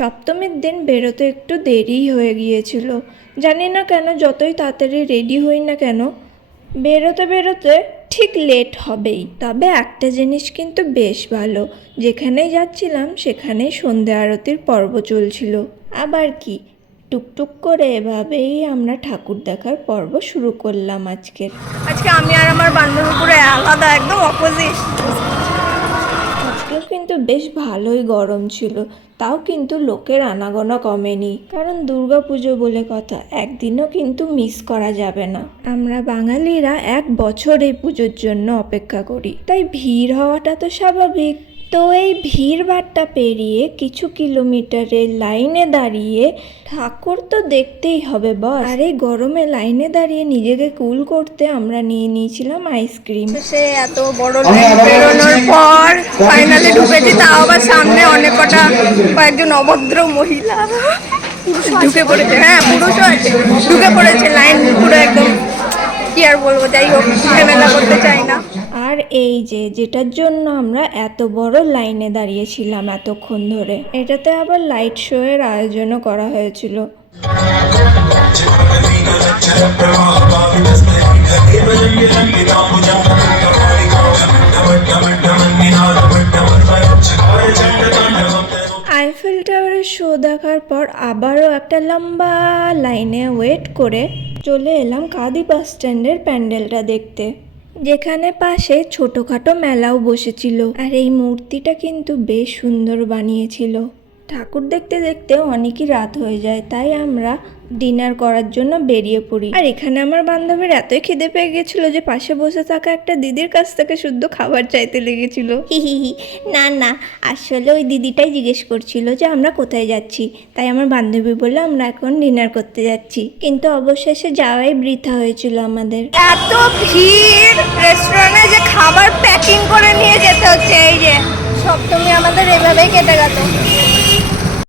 সপ্তমীর দিন বেরোতে একটু দেরিই হয়ে গিয়েছিল। জানি না কেন, যতই তাড়াতাড়ি রেডি হই না কেন বেরোতে বেরোতে ঠিক লেট হবেই। তবে একটা জিনিস কিন্তু বেশ ভালো, যেখানেই যাচ্ছিলাম সেখানেই সন্ধ্যা আরতির পর্ব চলছিল। আবার কি, টুকটুক করে এভাবেই আমরা ঠাকুর দেখার পর্ব শুরু করলাম। আজকে আমি আর আমার বান্ধবী পুরো আলাদা, একদম অপোজিট। আজকেও কিন্তু বেশ ভালোই গরম ছিল, তাও কিন্তু লোকের আনাগোনা কমেনি। কারণ দুর্গাপুজো বলে কথা, একদিনও কিন্তু মিস করা যাবে না। আমরা বাঙালিরা 1 বছর এই পুজোর জন্য অপেক্ষা করি, তাই ভিড় হওয়াটা তো স্বাভাবিক। তো এই ভিড় ভাট্টা পেরিয়ে কিছু কিলোমিটারের লাইনে দাঁড়িয়ে ঠাকুর তো দেখতেই হবে বস। আর এই গরমে লাইনে দাঁড়িয়ে নিজেকে কুল করতে আমরা নিয়ে নিয়েছিলাম আইসক্রিম। সে এত বড় লাইন বেরোনোর পর ফাইনালি ঢুকেছি, তাও আবার সামনে অনেক কয়েকজন অভদ্র মহিলা ঢুকে পড়েছে। হ্যাঁ, পুরুষও আছে, ঢুকে পড়েছে। লাইন পুরো একদম, কি আর বলবো, যাই হোক, ঝামেলা করতে চাই না। আর এই যেটার জন্য আমরা এত বড় লাইনে দাঁড়িয়েছিলাম এতক্ষণ ধরে, এটাতে আবার লাইট শো এর আয়োজনও করা হয়েছিল। আইফেল টাওয়ারের শো দেখার পর আবারও একটা লম্বা লাইনে ওয়েট করে চলে এলাম কাঁদি বাস স্ট্যান্ডের প্যান্ডেলটা দেখতে, যেখানে পাশে ছোটোখাটো মেলাও বসেছিল। আর এই মূর্তিটা কিন্তু বেশ সুন্দর বানিয়েছিল। ঠাকুর দেখতে দেখতে অনেকই রাত হয়ে যায়, তাই আমরা ডিনার করার জন্য বেরিয়ে পড়ি। আর এখানে আমার বান্ধবীর এতই খিদে পেয়ে গেছিল যে পাশে বসে থাকা একটা দিদির কাছ থেকে শুদ্ধ খাবার চাইতে লেগেছিল। হি না না, আসলে ওই দিদিটাই জিজ্ঞেস করছিল যে আমরা কোথায় যাচ্ছি, তাই আমার বান্ধবী বলল আমরা এখন ডিনার করতে যাচ্ছি। কিন্তু অবশেষে যাওয়াই বৃথা হয়েছিল আমাদের। এত ভিড়, রেস্টুরেন্টে যে খাবার প্যাকিং করে নিয়ে যেতে হচ্ছে। এই যে সপ্তমী আমাদের এভাবেই কেটে গেল।